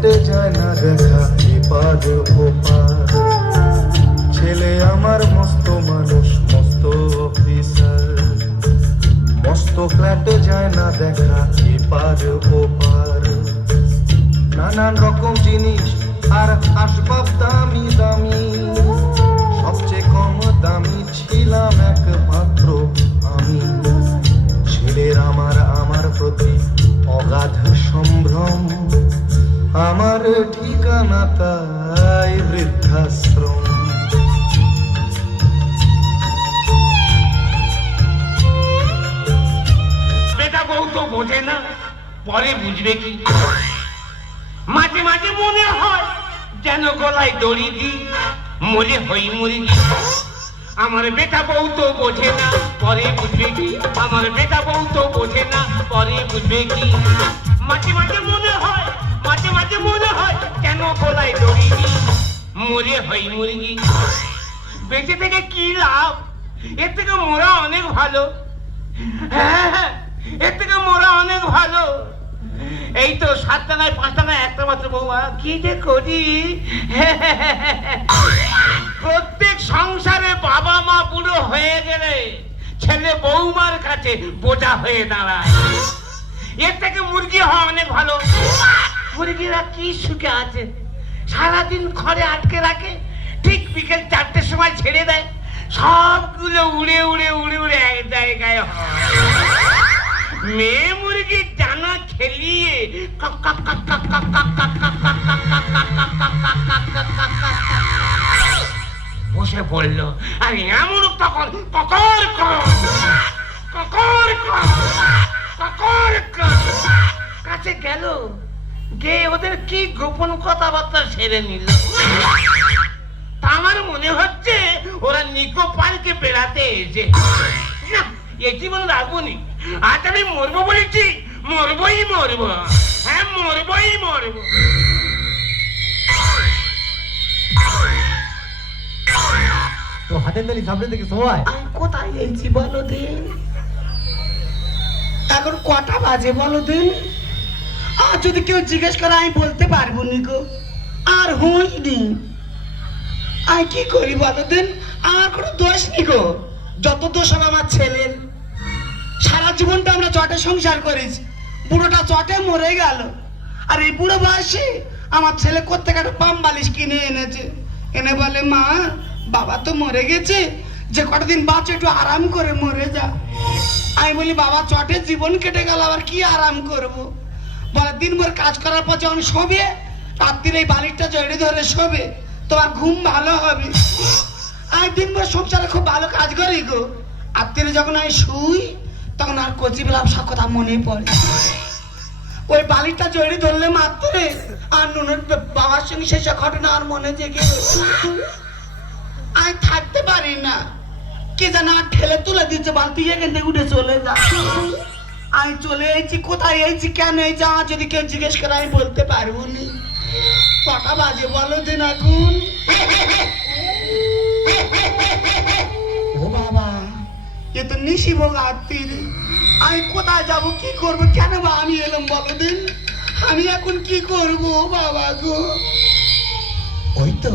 ফ্ল্যাটে যায় না দেখা এপার ওপার। ছেলে আমার মস্ত মানুষ, মস্ত অফিসার, মস্ত ফ্ল্যাটে যায় না দেখা এপার ওপার। নানান রকম জিনিস আর আসবাব দামি দামি, সবচেয়ে কম দামি ছিলাম একমাত্র আমি। ছেলের আমার প্রতি অগাধ সম্ভ্রম, আমার ঠিকানা তাই বৃদ্ধাশ্রম। বেটা বউ তো বোঝে না, পরে বুঝবে কি? মাঝে মাঝে মনে হয় যেন গলায় দড়ি দি মরে হই মুরগি। আমার বেটা বউ তো বোঝে না, পরে বুঝবে কি? আমার বেটা বউ তো বোঝে না, পরে বুঝবে কি? মাঝে মাঝে মনে হয়, মাঝে মাঝে মনে হয় কেন গলায় দড়ি দি মরে হই মুরগি। বেঁচে থেকে কি লাভ? এর থেকে মোরা অনেক ভালো। হ্যাঁ, এর থেকে মোরা অনেক ভালো। এই তো 7টা নয় 5টা নয় একটা মাত্র বৌমা, কি যে করি। প্রত্যেক সংসারে বাবা মা বুড়ো হয়ে গেলে ছেলে বৌমার কাছে বোঝা হয়ে দাঁড়ায়। এর থেকে মুরগি হওয়া অনেক ভালো। মুরগিরা কি সুখে আছে, সারাদিন ঘরে আটকে রাখে, ঠিক বিকেল 4টের সময় ছেড়ে দেয়, সবগুলো উড়ে উড়ে উড়ে উড়ে এক জায়গায় হয়। মেয়ে মুরগির ডানা খেলিয়ে বসে পড়লো, আর এমন তখন ককর ককর ককর কাছে গেল, গিয়ে ওদের কি গোপন কথাবার্তা সেরে নিল। আমার মনে হচ্ছে ওরা নিকো পার্কে বেড়াতে এসে। না, এ জীবন রাখবো নি। আজ আমি মরবো বলেছি, মরবই মরবো। হ্যাঁ, মরবই মরবো। তো হাতের তালি সামনে থেকে সময় কোথায় গেছি বলো দিন? এখন কটা বাজে বলো দিন? আর যদি কেউ জিজ্ঞেস করে আমি বলতে পারবো নি গো, আর হইনি। আমি কি করি বলো দিন? আমার কোনো দোষ নেই গো, যত দোষ হবে আমার ছেলের। সারা জীবনটা আমরা চটে সংসার করেছি, বুড়োটা চটে মরে গেল, আর এই বুড়ো বয়সে আমার ছেলে কোত্থেকে একটা পাম বালিশ কিনে এনেছে, এনে বলে মা বাবা তো মরে গেছে, যে কটা দিন বাঁচো একটু আরাম করে মরে যা। আমি বলি বাবা চটে জীবন কেটে গেল, আবার কি আরাম করব? বলে দিনভর কাজ করার পর যখন শোবে, রাত্রির এই বালিশটা জড়িয়ে ধরে শোবে, তোমার ঘুম ভালো হবে। আমি দিনভর সংসারে খুব ভালো কাজ করি গো, রাত্রিরে যখন আমি শুই তখন আর কচি বেলা সব কথা মনে পড়ে। ওই বালিশটা জড়িয়ে ধরলে মাত্রে আর নুনের বাবার সঙ্গে সেসব ঘটনা আর মনে জেগে, আমি থাকতে পারি না। কে যেন আর ঠেলে তুলে দিচ্ছে, বালতি এখান থেকে উঠে চলে যা। আমি চলে এসেছি, কোথায় এসেছি, কেন এসেছি, আমার যদি কেউ জিজ্ঞেস করে আমি বলতে পারবো নি। কটা বাজে বলো দিন এখন? ও বাবা, এ তো নিশি ভোগ আত্মীর। আমি কোথায় যাব, কি করবো, কেন বা আমি এলাম বলো দিন? আমি এখন কি করবো বাবা গো? ওই তো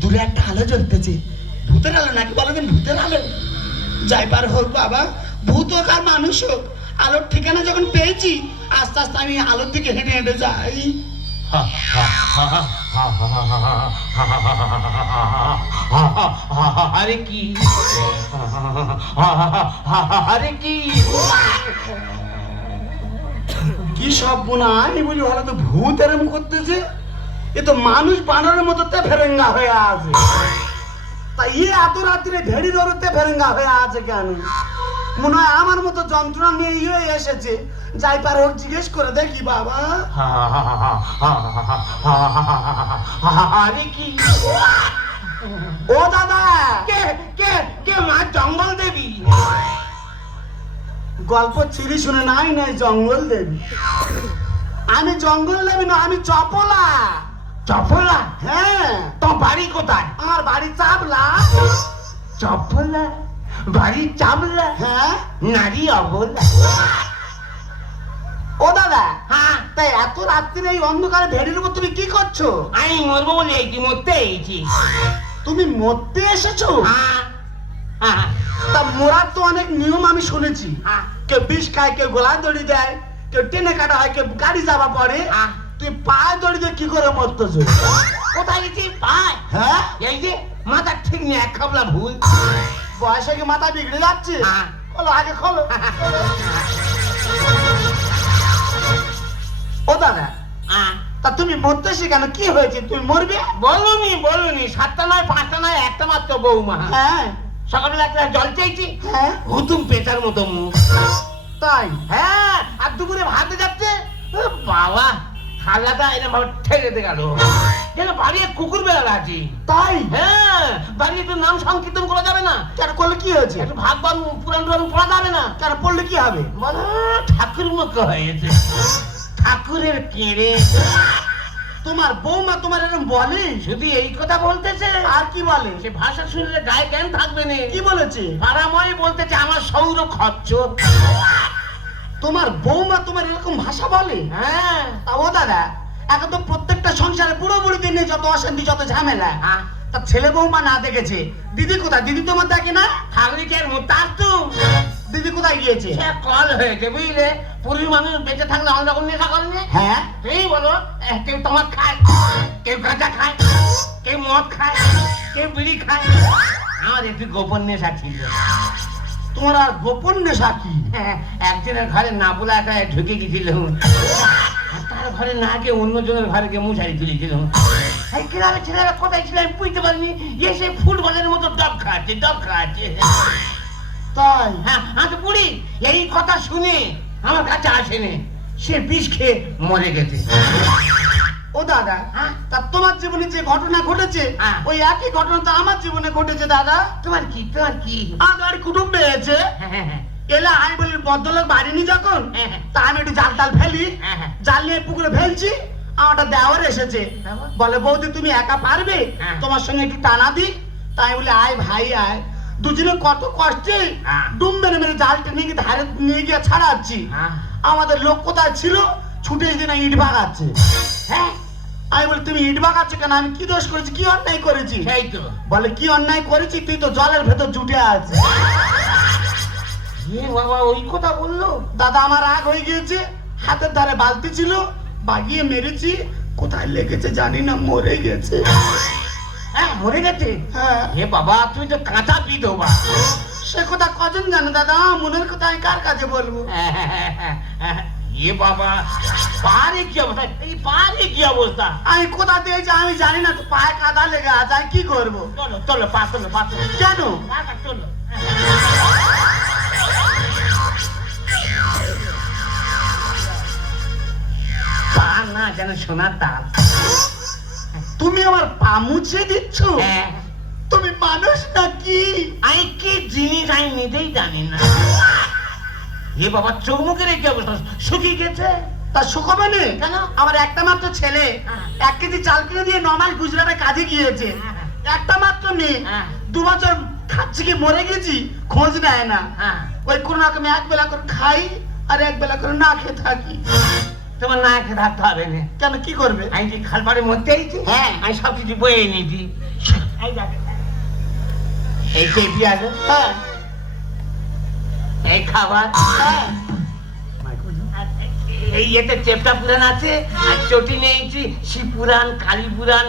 দূরে একটা আলো জ্বলতেছে, ভূতের আলো নাকি বলো দিন? ভূতের আলো যাই পার হোক বাবা, ভূত হোক আর মানুষ হোক, আলোর ঠিকানা যখন পেয়েছি আস্তে আস্তে আমি আলোর দিকে হেঁটে হেঁটে যাই। আরে কি, আরে কি, কি সব বোনা, আমি বলি ভালো তো ভূত এরম করতেছে, এ তো মানুষ বানরের মতো তে ফেরেঙ্গা হয়ে আছে। তা ইয়ে এত রাত্রে ভেড়ি দরতে ফেরেঙ্গা হয়ে আছে কেন? মনে হয় আমার মতো যন্ত্রণা নিয়ে ইয়ে এসেছে, যাই পার হোক জিজ্ঞেস করে দেখি বাবা। আরে কি, ও দাদা, কে কে কে মা জঙ্গল দেবী? গল্প ছিরি শুনে নাই নাই জঙ্গল দেবী। আমি জঙ্গল দেবী না, আমি চপলা। চপলা? হ্যাঁ। তো বাড়ি কোথায়? আমার বাড়ি চাবলা। চপলা বাড়ি চাবলা? হ্যাঁ। নারী অবলা। ও দাদা, হ্যাঁ তাই এত রাত্রিরে এই অন্ধকারে ভেড়ির উপর তুমি কি করছো? আমি মরবো বলে এইটি মরতে এইছি। তুমি মরতে এসেছো? হ্যাঁ, হ্যাঁ, তা মরার তো অনেক নিয়ম আমি শুনেছি। হ্যাঁ। কেউ বিষ খায়, কেউ গলায় দড়ি দেয়, কেউ টেনে কাটা হয়, কেউ গাড়ি যাবা পড়ে। হ্যাঁ। তুই পায়ে দড়ি দিয়ে কি করে মরতেছো? কোথায় গেছি পায়? হ্যাঁ, এই যে মাথা ঠিক নেই, এক খাবলা ভুল। বয়সে কি মাথা বিগড়ে যাচ্ছে? হ্যাঁ। খোলো আগে খোলো। ও দাদা, হ্যাঁ। তা তুমি মরতেছি কেন? কি হয়েছে? তুমি মরবে? বলুনি বলুনি, 7টা নয় 5টা নয়, একটা মাত্র বৌমা। হ্যাঁ সকালবেলা একটা জল চাইছি, হ্যাঁ। হুতুম পেটার মতো মুখ। তাই? হ্যাঁ, আর দুপুরে ভাতে যাচ্ছে, ও বাবা থালাটা এরকম ভাবে ঠেকেতে গেল, যেন বাড়ি কুকুর বেড়াল আছে। তাই? হ্যাঁ, বাড়ি একটু নাম সংকীর্তন করা যাবে না? কেন করলে কি হয়েছে? একটু ভাগবান পুরাণ টুরাণ পড়া যাবে না? কেন পড়লে কি হবে? বলো, ঠাকুর মুখ হয়েছে, ঠাকুরের কেড়ে। তোমার বৌমা তোমার এরকম বলে? শুধু এই কথা বলতেছে, আর কি বলে? সে ভাষা শুনলে গায়ে জ্ঞান থাকবে না। কি বলেছে? পাড়াময় বলতেছে আমার সৌর খরচ। তোমার বৌমা তোমার এরকম ভাষা বলে? হ্যাঁ। তা ও দাদা, এখন তো প্রত্যেকটা সংসারে বুড়ো বুড়িদের নিয়ে যত অশান্তি, যত ঝামেলা। হ্যাঁ। তা ছেলে বৌমা না দেখেছে, দিদি কোথায়? দিদি তোমার দেখে না? থাকলে কি আর তার তো দিদি কোথায় গিয়েছে? সে কল হয়েছে বুঝলে, পুরুষ মানুষ বেঁচে থাকলে অন্য রকম নেশা করেনি। হ্যাঁ, এই বলো, কেউ তামাক খায়, কেউ গাঁজা খায়, কেউ মদ খায়, কেউ বিড়ি খায়। আমার একটু গোপন নেশা ছিল। তোমার আর গোপন নেশা কি? একজনের ঘরে না বলে একা ঢুকে গেছিল, তার ঘরে না গিয়ে অন্যজনের ঘরে গিয়ে মুছারি তুলেছিল। এই গ্রামে ছেলেরা কোথায় ছিল আমি বুঝতে পারিনি, এসে ফুটবলের মতো ডব খাচ্ছে, ডব খাচ্ছে। তাই? হ্যাঁ, আমি বুড়ি এই কথা শুনে আমার কাছে আসেনি, সে বিষ খেয়ে মরে গেছে। ও দাদা, হ্যাঁ? তা তোমার জীবনে যে ঘটনা ঘটেছে, হ্যাঁ। ওই একই ঘটনা তো আমার জীবনে ঘটেছে দাদা। তোমার কি, তোমার কি? আমার কুটুম্বে এসে হ্যাঁ, হ্যাঁ, হ্যাঁ, এলে আমি বলি ভদ্রলোক বাড়িনি যখন, হ্যাঁ, হ্যাঁ। তা আমি একটু জাল টাল ফেলি। হ্যাঁ, হ্যাঁ। জাল নিয়ে পুকুরে ফেলছি, আমারটা দেওয়ার এসেছে, তারপর? বলে বৌদি তুমি একা পারবে? হ্যাঁ। তোমার সঙ্গে একটু টানা দি। তাই বলে আয় ভাই আয়, দুজনে কত কষ্টে হ্যাঁ। ডুম মেরে মেরে জালটা নিয়ে গিয়ে ধারে নিয়ে গিয়ে ছাড়াচ্ছি। হ্যাঁ। আমাদের লোক কোথায় ছিল? ছুটে এসে না ইট ভাগাচ্ছে। হ্যাঁ, আমি বলি তুমি ইট ভাগাচ্ছ কেন? আমি কি দোষ করেছি, কি অন্যায় করেছি? সেই তো। বলে কি অন্যায় করেছি? তুই তো জলের ভেতর জুটে আছিস। এ বাবা, ওই কথা বললো? দাদা আমার রাগ হয়ে গিয়েছে, হাতের ধারে বালতি ছিল, বাগিয়ে মেরেছি, কোথায় লেগেছে জানি না, মরে গেছে। হ্যাঁ, মরে গেছে? হ্যাঁ, হে বাবা, তুই তো কাঁচা বিধবা। সে কথা কজন জানে দাদা, মনের কথা আমি কার কাছে বলবো? এ বাবা, পাহাড়ে কি অবস্থা, এই পাহাড়ে কি অবস্থা? আমি কোথা দিয়েছি আমি জানি না, তো পায়ে কাদা লেগে আছে, আমি কি করবো? চলো চলো, পা চলো, পা চলো। কেন? পাটা চলো। পা না যেন সোনার তাল। তুমি আমার পা মুছে দিচ্ছ? হ্যাঁ। তুমি মানুষ নাকি? আমি কি জিনিস আমি নিজেই জানি না। এ বাবা, চোখ মুখের এই কি অবস্থা, শুকিয়ে গেছে। তা শুকাবে না কেন? আমার একটা মাত্র ছেলে, হ্যাঁ। 1 কেজি চাল কিনে দিয়ে 9 মাস গুজরাটে কাজে গিয়েছে। হ্যাঁ। একটা মাত্র মেয়ে, হ্যাঁ। 2 বছর খাচ্ছি কি মরে গেছি, খোঁজ নেয় না। হ্যাঁ। ওই কোন রকমে এক বেলা করে খাই আর এক বেলা করে না খেয়ে থাকি। তোমার না খেয়ে থাকতে হবে না। কেন, কি করবে? আমি যে খালপাড়ের মধ্যে এইছি, হ্যাঁ। আমি সব কিছু বয়ে নিয়েছি। এই যে পেঁয়াজ, হ্যাঁ, এই খাবার, হ্যাঁ। এই এতে চেপটা পুরাণ আছে, আর চটি নিয়েছি শিব পুরাণ, কালী পুরাণ,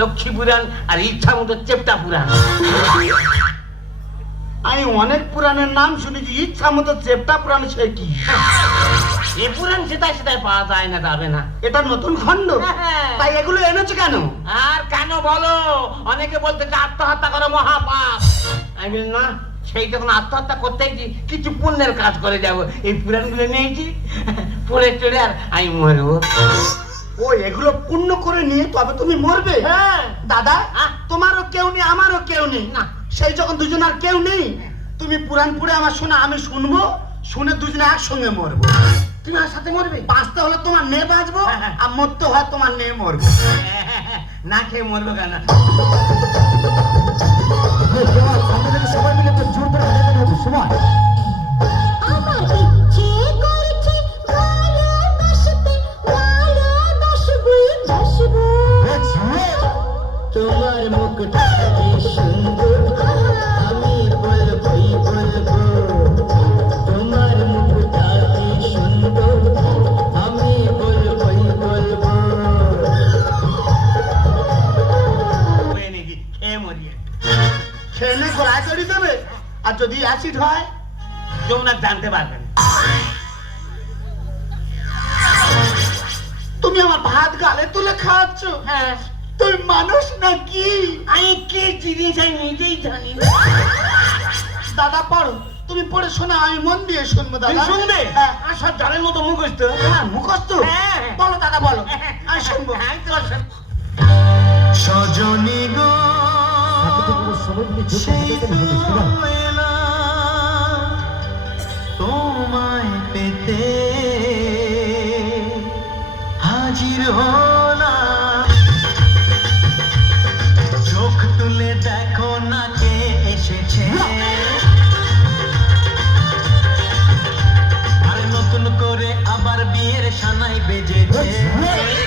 লক্ষ্মী পুরাণ, আর ইচ্ছা মতো চেপটা পুরাণ। আমি অনেক পুরাণের নাম শুনেছি, ইচ্ছা মতো চেপটা পুরাণ, সে কি? এই পুরাণ সেটাই সেটাই পাওয়া যায় না, যাবে না। এটা নতুন খণ্ড? হ্যাঁ। তাই এগুলো এনেছো কেন? আর কেন বলো, অনেকে বলতে যে আত্মহত্যা করো মহাপাপ। আমি বলি না, সেই যখন আত্মহত্যা করতে গেছি কিছু পুণ্যের কাজ করে যাব, এই পুরাণগুলো নিয়েছি, পড়ে চড়ে আর আমি মরবো। ও এগুলো পূর্ণ করে নিয়ে তবে তুমি মরবে? হ্যাঁ। দাদা, হ্যাঁ। তোমারও কেউ নেই, আমারও কেউ নেই, না। সেই যখন দুজন আর কেউ নেই, তুমি পুরাণ পুরে আমার শোনা, আমি শুনবো, শুনে দুজনে একসঙ্গে মরবো। তুমি আমার সাথে মরবে? বাঁচতে হলে তোমার নে বাঁচবো, হ্যাঁ, হ্যাঁ। আর মরতে হয় তোমার নে মরবো। না খেয়ে মরবো কেন? সামনে থেকে সবাই মিলে একটু জোর করে হাতে হবে সময়। আমার ইচ্ছে করছে ভালোবাসতে আর যদি অ্যাসিড হয় যমুনা জানতে পারবেন। তুমি আমার ভাত গালে তুলে খাওয়াচ্ছ? হ্যাঁ, তুমি মানুষ নাকি? আমি কি জিনিস আমি নিজেই জানি না। দাদা পড়ো, তুমি পড়ে শোনা, আমি মন দিয়ে শুনবো তুমি দাদা। শুনবে? হ্যাঁ। আর সব জানের মতো মুখস্থ। হ্যাঁ, মুখস্থ? হ্যাঁ। বলো দাদা বলো, আমি শুনবো। হ্যাঁ, তোমার শুন- সজনী গো হাতে পুরো সময় নিয়ে যোগ হাতে তালি হবে শোনা। তোমায় পেতে হাজির হলাম, চোখ তুলে দেখো না কে এসেছে, আর নতুন করে আবার বিয়ের সানাই বেজেছে।